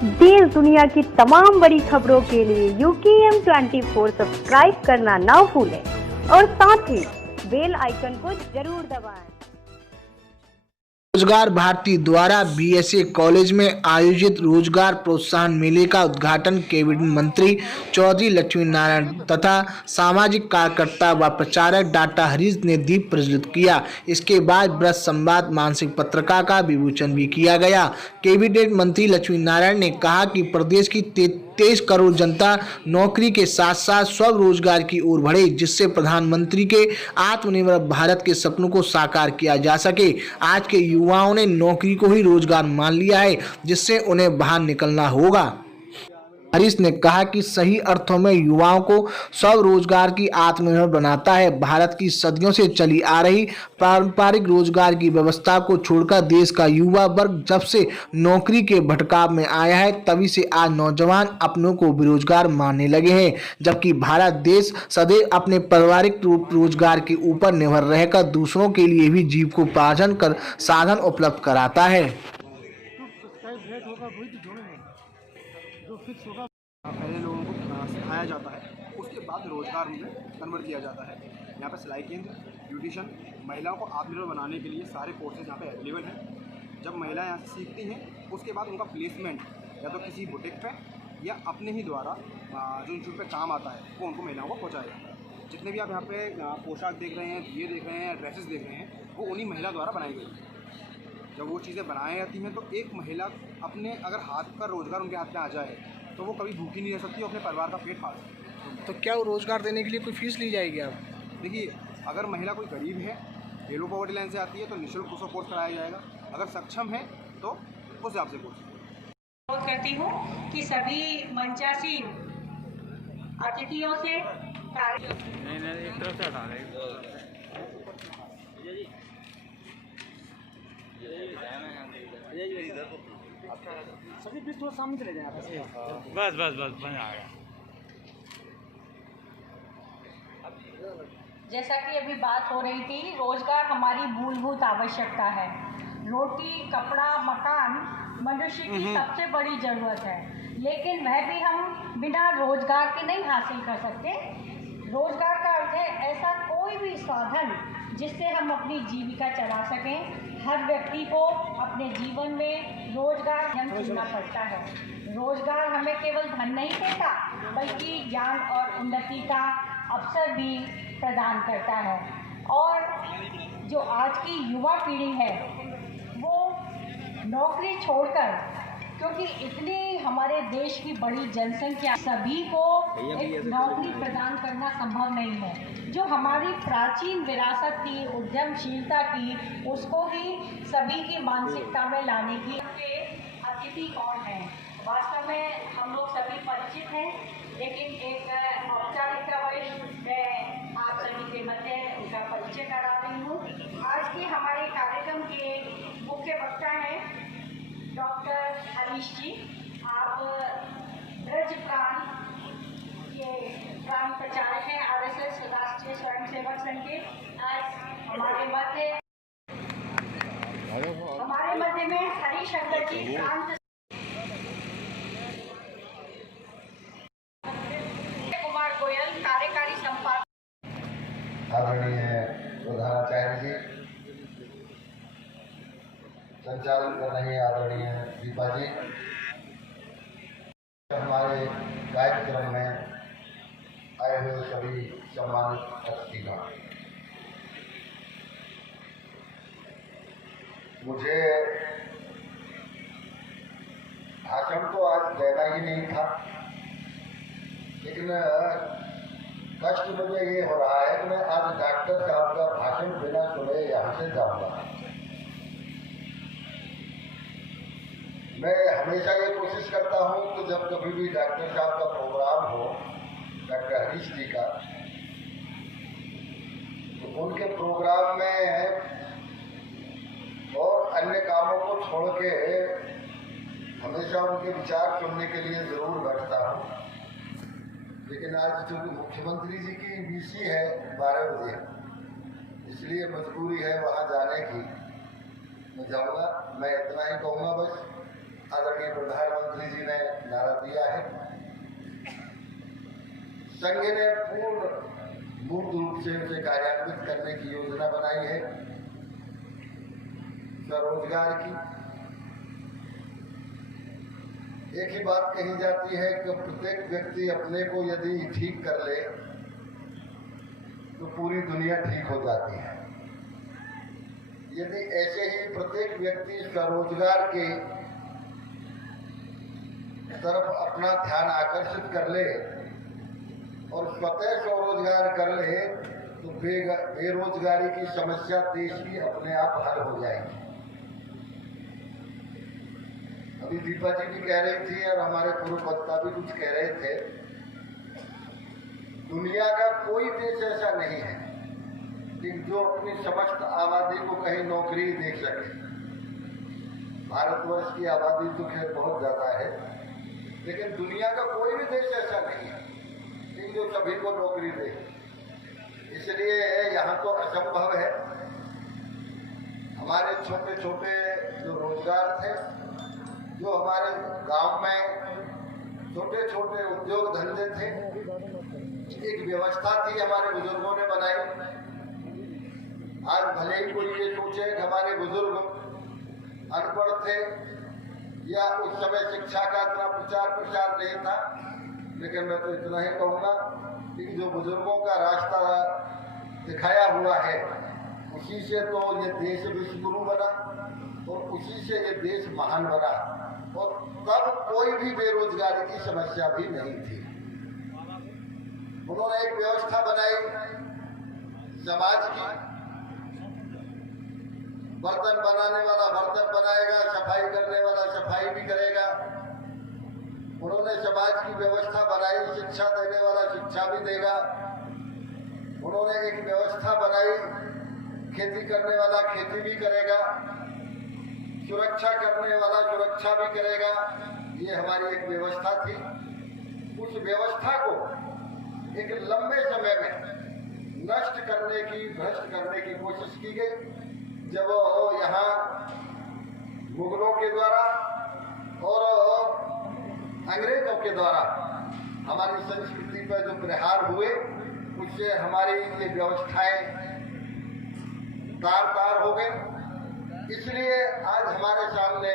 देश दुनिया की तमाम बड़ी खबरों के लिए UKM 24 सब्सक्राइब करना ना भूलें और साथ ही बेल आइकन को जरूर दबाएं। रोजगार भारती द्वारा BSA कॉलेज में आयोजित रोजगार प्रोत्साहन मेले का उद्घाटन कैबिनेट मंत्री चौधरी लक्ष्मी नारायण तथा सामाजिक कार्यकर्ता व प्रचारक डॉक्टर हरीश ने दीप प्रज्वलित किया। इसके बाद ब्रज संवाद मासिक पत्रिका का विमोचन भी किया गया। कैबिनेट मंत्री लक्ष्मी नारायण ने कहा कि प्रदेश की 23 करोड़ जनता नौकरी के साथ साथ स्वरोजगार की ओर बढ़े, जिससे प्रधानमंत्री के आत्मनिर्भर भारत के सपनों को साकार किया जा सके। आज के युवाओं ने नौकरी को ही रोजगार मान लिया है, जिससे उन्हें बाहर निकलना होगा। हरीश ने कहा कि सही अर्थों में युवाओं को स्वरोजगार की आत्मनिर्भर बनाता है। भारत की सदियों से चली आ रही पारंपरिक रोजगार की व्यवस्था को छोड़कर देश का युवा वर्ग जब से नौकरी के भटकाव में आया है, तभी से आज नौजवान अपनों को बेरोजगार मानने लगे हैं, जबकि भारत देश सदैव अपने पारिवारिक रोजगार के ऊपर निर्भर रहकर दूसरों के लिए भी जीविकोपार्जन कर साधन उपलब्ध कराता है। पहले लोगों को सिखाया जाता है, उसके बाद रोज़गार में कन्वर्ट किया जाता है। यहाँ पर सिलाई केंद्र, ब्यूटिशन, महिलाओं को आत्मनिर्भर बनाने के लिए सारे कोर्सेज यहाँ पे अवेलेबल हैं। जब महिलाएं यहाँ से सीखती हैं, उसके बाद उनका प्लेसमेंट या तो किसी बुटीक पे या अपने ही द्वारा जो इंस्टीट्यूट पे काम आता है वो उनको महिलाओं को पहुँचाया जाता है। जितने भी आप यहाँ पे पोशाक देख रहे हैं, दिए देख रहे हैं, ड्रेसेस देख रहे हैं, वो उन्हीं महिला द्वारा बनाई गई हैं। जब वो चीज़ें बनाई जाती हैं तो एक महिला अपने अगर हाथ का रोज़गार उनके हाथ में आ जाए तो वो कभी भूखी नहीं रह सकती और अपने परिवार का पेट पाल सकती है। तो क्या वो रोजगार देने के लिए कोई फीस ली जाएगी? आप देखिए, अगर महिला कोई गरीब है, बिलो पॉवर्टी लाइन से आती है तो निःशुल्क उसको कोर्स कराया जाएगा। अगर सक्षम है तो उस हिसाब से कोर्स अनुरोध करती हूँ कि सभी मंचासीन अतिथियों से एक तरफ से हटा रहे सभी बीच थोड़ा सामने चले जाए। बस बन आ गया। जैसा कि अभी बात हो रही थी, रोजगार हमारी मूलभूत आवश्यकता है। रोटी, कपड़ा, मकान मनुष्य की सबसे बड़ी ज़रूरत है, लेकिन वह भी हम बिना रोजगार के नहीं हासिल कर सकते। रोजगार का अर्थ है ऐसा कोई भी साधन जिससे हम अपनी जीविका चला सकें। हर व्यक्ति को अपने जीवन में रोजगार चुनना पड़ता है। रोजगार हमें केवल धन नहीं देता, बल्कि ज्ञान और उन्नति का अवसर भी प्रदान करता है। और जो आज की युवा पीढ़ी है वो नौकरी छोड़कर, क्योंकि इतनी हमारे देश की बड़ी जनसंख्या, सभी को एक नौकरी प्रदान करना संभव नहीं है। जो हमारी प्राचीन विरासत थी उद्यमशीलता की, उसको ही सभी की मानसिकता में लाने की। अतिथि कौन है? वास्तव में हम लोग सभी परिचित हैं, लेकिन एक औपचारिकता मैं आप सभी के मध्य उनका परिचय करा रही हूँ। आज के हमारे कार्यक्रम के मुख्य वक्ता हैं डॉक्टर हरीश जी। आप ब्रज प्राण के प्राण प्रचारक हैं, RSS राष्ट्रीय स्वयंसेवक संघ के। आज हमारे मध्य में हरीश शंकर जी प्रांत कुमार गोयल कार्यकारी संपादक, आदरणीय प्रधानाचार्य जी, संचालन कर रहे हैं आदरणीय दीपा जी, हमारे कार्यक्रम में आए हुए सभी सम्मानित अतिथिगण, मुझे भाषण तो आज देना ही नहीं था, लेकिन कष्ट मुझे ये हो रहा है कि मैं आज डॉक्टर साहब का भाषण बिना सुने यहाँ से जाऊँगा। मैं हमेशा ये कोशिश करता हूँ कि जब कभी भी डॉक्टर साहब का प्रोग्राम हो, डॉक्टर हरीश जी का, तो उनके प्रोग्राम में और अन्य कामों को छोड़ के हमेशा उनके विचार सुनने के लिए ज़रूर बैठता हूँ। लेकिन आज चूँकि मुख्यमंत्री जी की BC है 12 बजे, इसलिए मजबूरी है वहाँ जाने की। मैं जाऊँगा, मैं इतना ही कहूँगा बस आदरणीय प्रधानमंत्री जी ने नारा दिया है। संघ ने मूल रूप से उसे कार्यान्वित करने की योजना बनाई है। स्वरोजगार की एक ही बात कही जाती है कि प्रत्येक व्यक्ति अपने को यदि ठीक कर ले तो पूरी दुनिया ठीक हो जाती है। यदि ऐसे ही प्रत्येक व्यक्ति स्वरोजगार के तरफ अपना ध्यान आकर्षित कर ले और स्वतः स्वरोजगार कर ले तो बेरोजगारी की समस्या देश की अपने आप हल हो जाएगी। अभी दीपा जी भी कह रही थी और हमारे पूर्व वक्ता भी कुछ कह रहे थे, दुनिया का कोई देश ऐसा नहीं है कि जो अपनी समस्त आबादी को कहीं नौकरी दे सके। भारतवर्ष की आबादी तो खैर बहुत ज्यादा है, लेकिन दुनिया का कोई भी देश ऐसा नहीं है कि जो सभी को नौकरी दे। इसलिए यहाँ तो असंभव है। हमारे छोटे छोटे जो रोजगार थे, जो हमारे गांव में छोटे छोटे उद्योग धंधे थे, एक व्यवस्था थी हमारे बुजुर्गों ने बनाई। आज भले ही कोई ये सोचे कि हमारे बुजुर्ग अनपढ़ थे या उस समय शिक्षा का इतना प्रचार प्रसार नहीं था, लेकिन मैं तो इतना ही कहूँगा कि जो बुजुर्गों का रास्ता दिखाया हुआ है उसी से तो ये देश विश्वगुरु बना और उसी से ये देश महान बना। और तब कोई भी बेरोजगारी की समस्या भी नहीं थी। उन्होंने एक व्यवस्था बनाई समाज की। बर्तन बनाने वाला बर्तन बनाएगा, सफाई करने वाला सफाई भी करेगा। उन्होंने समाज की व्यवस्था बनाई, शिक्षा देने वाला शिक्षा भी देगा। उन्होंने एक व्यवस्था बनाई, खेती करने वाला खेती भी करेगा, सुरक्षा करने वाला सुरक्षा भी करेगा। ये हमारी एक व्यवस्था थी। उस व्यवस्था को एक लंबे समय में नष्ट करने की, भ्रष्ट करने की कोशिश की गई। जब यहाँ मुगलों के द्वारा और अंग्रेजों के द्वारा हमारी संस्कृति पर जो प्रहार हुए, उससे हमारी ये व्यवस्थाएं तार हो गई। इसलिए आज हमारे सामने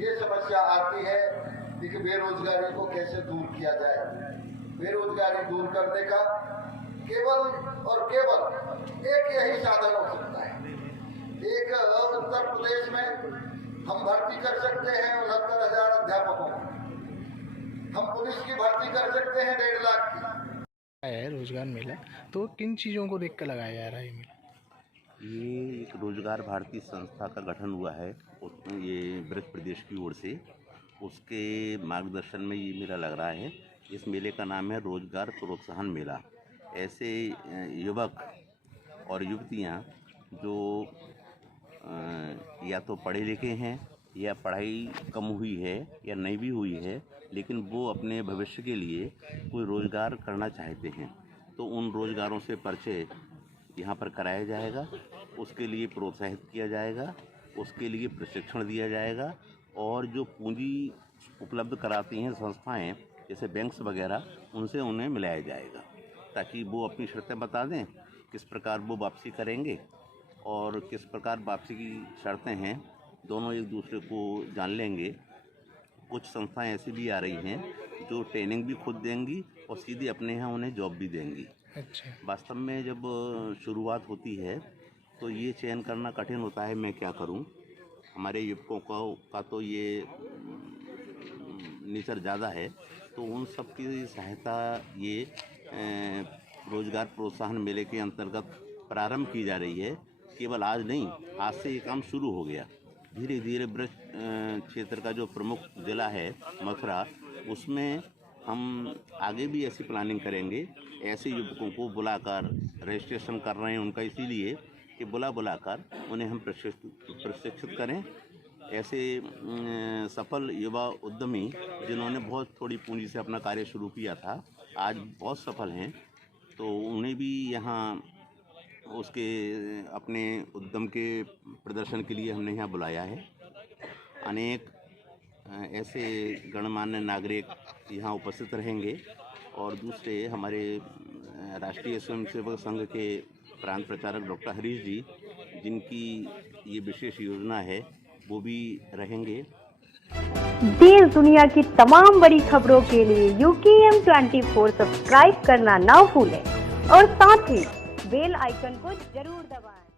ये समस्या आती है कि बेरोजगारी को कैसे दूर किया जाए। बेरोजगारी दूर करने का केवल और केवल एक यही साधन हो सकता है। एक उत्तर प्रदेश में हम भर्ती कर सकते हैं 69,000 अध्यापकों को। हम पुलिस की भर्ती कर सकते हैं 1.5 लाख की। है रोजगार मेला, तो किन चीज़ों को देख कर लगाया जा रहा है ये मेला? ये एक रोजगार भारती संस्था का गठन हुआ है, ये ब्रज प्रदेश की ओर से। उसके मार्गदर्शन में ये मेला लग रहा है। इस मेले का नाम है रोजगार प्रोत्साहन मेला। ऐसे युवक और युवतियाँ जो या तो पढ़े लिखे हैं या पढ़ाई कम हुई है या नहीं भी हुई है, लेकिन वो अपने भविष्य के लिए कोई रोज़गार करना चाहते हैं, तो उन रोज़गारों से परिचय यहाँ पर कराया जाएगा। उसके लिए प्रोत्साहित किया जाएगा, उसके लिए प्रशिक्षण दिया जाएगा और जो पूंजी उपलब्ध कराती हैं संस्थाएं जैसे बैंक्स वगैरह, उनसे उन्हें मिलाया जाएगा ताकि वो अपनी शर्तें बता दें किस प्रकार वो वापसी करेंगे और किस प्रकार वापसी की शर्तें हैं, दोनों एक दूसरे को जान लेंगे। कुछ संस्थाएं ऐसी भी आ रही हैं जो ट्रेनिंग भी खुद देंगी और सीधे अपने यहाँ उन्हें जॉब भी देंगी। अच्छा, वास्तव में जब शुरुआत होती है तो ये चयन करना कठिन होता है, मैं क्या करूं। हमारे युवकों का तो ये नेचर ज़्यादा है, तो उन सब की सहायता ये रोज़गार प्रोत्साहन मेले के अंतर्गत प्रारंभ की जा रही है। केवल आज नहीं, आज से ये काम शुरू हो गया। धीरे धीरे ब्रज क्षेत्र का जो प्रमुख ज़िला है मथुरा, उसमें हम आगे भी ऐसी प्लानिंग करेंगे। ऐसे युवकों को बुलाकर रजिस्ट्रेशन कर रहे हैं उनका इसीलिए कि बुलाकर उन्हें हम प्रशिक्षित करें। ऐसे सफल युवा उद्यमी जिन्होंने बहुत थोड़ी पूंजी से अपना कार्य शुरू किया था, आज बहुत सफल हैं, तो उन्हें भी यहाँ उसके अपने उद्यम के प्रदर्शन के लिए हमने यहाँ बुलाया है। अनेक ऐसे गणमान्य नागरिक यहाँ उपस्थित रहेंगे और दूसरे हमारे राष्ट्रीय स्वयंसेवक संघ के प्रांत प्रचारक डॉक्टर हरीश जी, जिनकी ये विशेष योजना है, वो भी रहेंगे। देश दुनिया की तमाम बड़ी खबरों के लिए UKM 24 सब्सक्राइब करना ना भूलें और साथ ही बेल आइकन को जरूर दबाएं।